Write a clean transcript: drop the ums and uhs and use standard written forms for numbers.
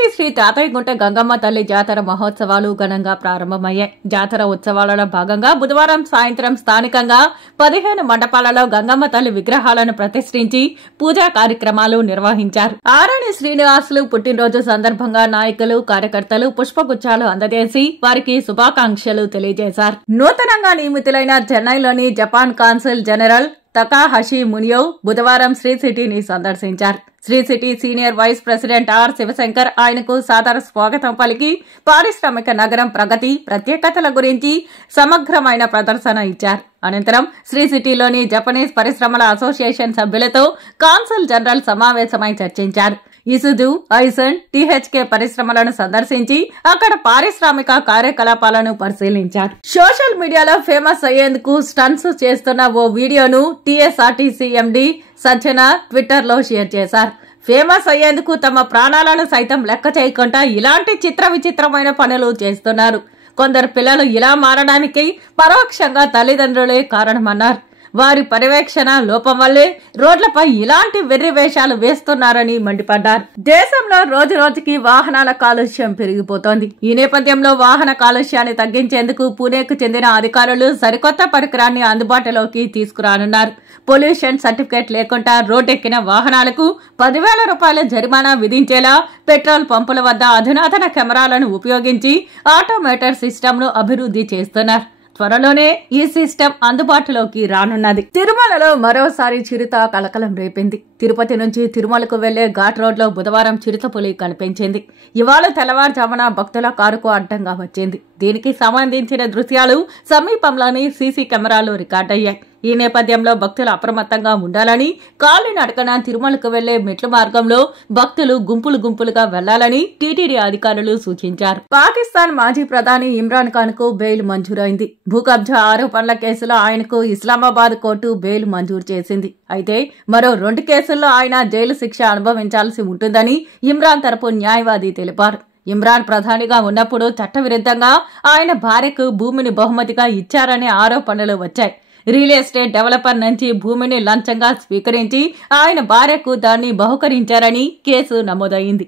తిరుపతి శ్రీ తాతయ్యగుంట గంగమ్మ తల్లి జాతర మహోత్సవాలు ఘనంగా ప్రారంభమయ్యాయి. జాతర ఉత్సవాలలో భాగంగా బుధవారం సాయంత్రం స్థానికంగా 15 మండపాలలో గంగమ్మ తల్లి విగ్రహాలను ప్రతిష్ఠించి పూజా కార్యక్రమాలు నిర్వహించారు. ఆరణి శ్రీనివాసులు పుట్టినరోజు సందర్భంగా నాయకులు, కార్యకర్తలు పుష్పగుచ్చాలు అందజేసి వారికి శుభాకాంక్షలు తెలియజేశారు. నూతనంగా నియమితులైన చెన్నైలోని Japan consul general Takahashi Muneo బుధవారం శ్రీ సిటీని సందర్శించారు. Sri city senior vice president R Sivasankar ఆయనకు సాదర స్వాగతం పలికి పారిశ్రామిక నగరం ప్రగతి, ప్రత్యేకతల గురించి సమగ్రమైన ప్రదర్శన ఇచ్చారు. అనంతరం శ్రీ సిటీలోని జపనీస్ పరిశ్రమల అసోసియేషన్ సభ్యులతో కాన్సుల్ జనరల్ సమావేశమై చర్చించారు. ఇసుజు, ఐసన్, టీహెచ్కే పరిశ్రమలను సందర్శించి అక్కడ పారిశ్రామిక కార్యకలాపాలను పరిశీలించారు. సోషల్ మీడియాలో ఫేమస్ అయ్యేందుకు స్టంట్స్ చేస్తున్న ఓ వీడియోను టీఎస్ఆర్టీసీ ఎండీ సజ్జన ట్విట్టర్ లో షేర్ చేశారు. ఫేమస్ అయ్యేందుకు తమ ప్రాణాలను సైతం లెక్క చేయకుండా ఇలాంటి చిత్ర విచిత్రమైన పనులు చేస్తున్నారు. కొందరు పిల్లలు ఇలా మారడానికి పరోక్షంగా తల్లిదండ్రులే కారణమన్నారు. వారి పర్యవేక్షణ లోపం వల్లే రోడ్లపై ఇలాంటి వెర్రి వేషాలు వేస్తున్నారని మండిపడ్డారు. దేశంలో రోజు రోజుకి వాహనాల కాలుష్యం పెరిగిపోతోంది. ఈ నేపథ్యంలో వాహన కాలుష్యాన్ని తగ్గించేందుకు పూణేకు చెందిన అధికారులు సరికొత్త పరికరాన్ని అందుబాటులోకి తీసుకురానున్నారు. పొల్యూషన్ సర్టిఫికేట్ లేకుండా రోడ్డెక్కిన వాహనాలకు 10,000 రూపాయల జరిమానా విధించేలా పెట్రోల్ పంపుల వద్ద అధునాతన కెమెరాలను ఉపయోగించి ఆటోమేటర్ సిస్టమ్ ను అభివృద్ధి చేస్తున్నారు. త్వరలోనే ఈ సిస్టమ్ అందుబాటులోకి రానున్నది. తిరుమలలో మరోసారి చిరుత కలకలం రేపింది. తిరుపతి నుంచి తిరుమలకు వెళ్లే ఘాట్ రోడ్ లో బుధవారం చిరుతపులి కనిపించింది. ఇవాళ తెల్లవారుజామున భక్తుల కారుకు అడ్డంగా వచ్చింది. దీనికి సంబంధించిన దృశ్యాలు సమీపంలోని సీసీ కెమెరాలు రికార్డయ్యాయి. ఈ నేపథ్యంలో భక్తులు అప్రమత్తంగా ఉండాలని, కాలినడకన తిరుమలకు వెళ్లే మెట్ల మార్గంలో భక్తులు గుంపులుగా వెళ్లాలని టీటీడీ అధికారులు సూచించారు. పాకిస్తాన్ మాజీ ప్రధాని ఇమ్రాన్ ఖాన్ కు బెయిల్ మంజూరైంది. భూకబ్జా ఆరోపణల కేసులో ఆయనకు ఇస్లామాబాద్ కోర్టు బెయిల్ మంజూరు చేసింది. అయితే మరో 2 కేసుల్లో ఆయన జైలు శిక్ష అనుభవించాల్సి ఉంటుందని ఇమ్రాన్ తరపు న్యాయవాది తెలిపారు. ఇమ్రాన్ ప్రధానిగా ఉన్నప్పుడు చట్టవిరుద్ధంగా ఆయన భార్యకు భూమిని బహుమతిగా ఇచ్చారనే ఆరోపణలు వచ్చాయి. రియల్ ఎస్టేట్ డెవలపర్ నుంచి భూమిని లంచంగా స్వీకరించి ఆయన భార్యకు దాన్ని బహుకరించారని కేసు నమోదైంది.